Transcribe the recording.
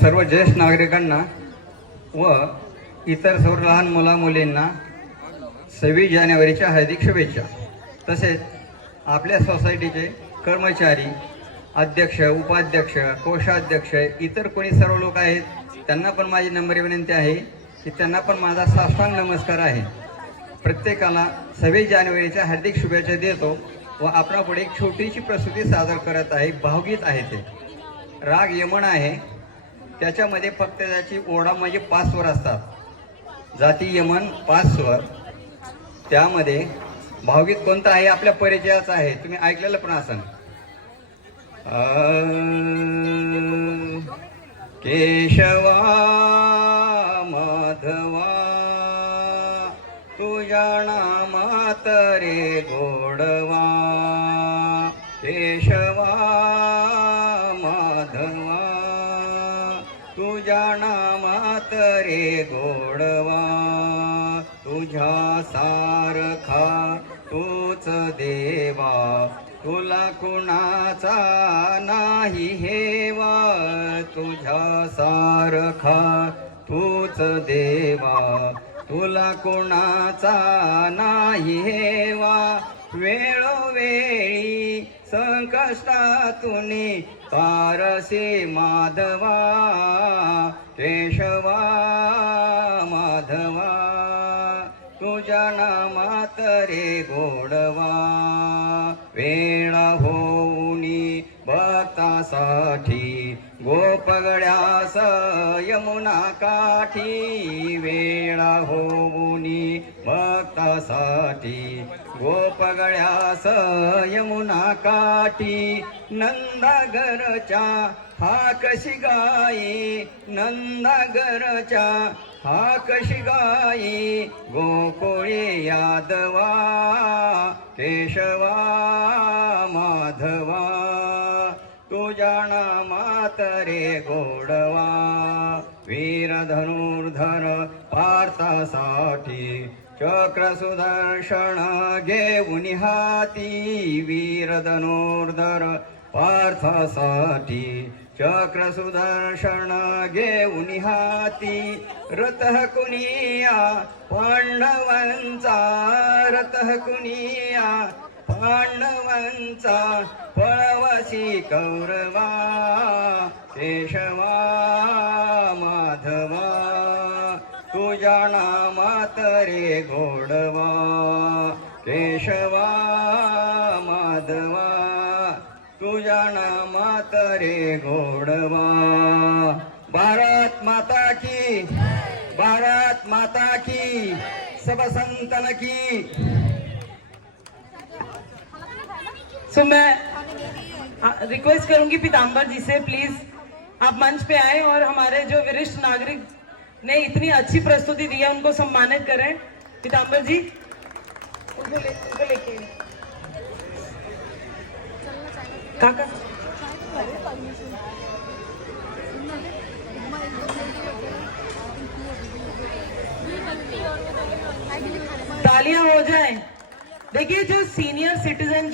सर्व ज्येष्ठ नागरिकांना व इतर सर्व लहान मुला-मुलींना 26 जानेवारीच्या हार्दिक शुभेच्छा। तसेच आपल्या सोसायटीचे कर्मचारी, अध्यक्ष, उपाध्यक्ष, कोषाध्यक्ष, इतर कोणी सर्व लोक आहेत त्यांना पण माझी नम्र विनंती आहे की त्यांना पण माझा साष्टांग नमस्कार आहे। प्रत्येकाला 26 जानेवारीच्या हार्दिक शुभेच्छा देतो व आपणापुढे एक छोटीशी प्रस्तुती सादर करत आहे। भावगीत आहे ते राग यमन आहे। त्याच्यामध्ये फक्त त्याची ओढा म्हणजे 5 स्वर असतात। जाती यमन 5 स्वर। त्यामध्ये भावगीत कोणतं आहे आपल्या परिचयाचं आहे, तुम्ही ऐकलेलं पण असाल। केशवा माधवा तुझ्या नामात रे गोडवा, केशवा माधवा तुझ्या नामात रे गोडवा, तुझ्या सारखा तूच देवा, तुला कुणाचा नाही हेवा, तुझ्या सारखा तूच देवा, तुला कुणाचा नाही हेवा, वेळोवेळी संकष्टातून तारसी माधवा, केशवा माधवा तुझ्या नामात रे गोडवा, वेळा होऊनी भक्तासाठी गोपगड्यास यमुना काठी, वेळा होऊनी भक्तासाठी गोपगड्यास यमुना काठी, नंदागरच्या हा कशी गाई, नंदागरच्या हा कशी गाई, गोकुळी यादवा, केशवा माधवा तुझ्या नामात रे गोडवा, वीर धनुर्धर पार्थासाठी चक्र सुदर्शन घेऊन हाती, वीर धनुर्धर पार्थासाठी चक्र सुदर्शन घेऊन हाती, रथ कुनिया पांडवांचा, रथ कुनिया पांडवांचा, पळवशी कौरवा, केशवा माधवा तुझ्या नामात रे गोडवा, केशवा माधवा तुझ्या नामात रे गोडवा। भारत माता की, भारत माता की, सब संतन की। सो मैं रिक्वेस्ट करूंगी पीताम्बर जी से प्लीज आप मंच पे आए और हमारे जो वरिष्ठ नागरिक ने इतनी अच्छी प्रस्तुति दी है उनको सम्मानित करें। पीताम्बर जी उनको लेके काका तालियां हो जाए। देखिए जो सीनियर सिटीजन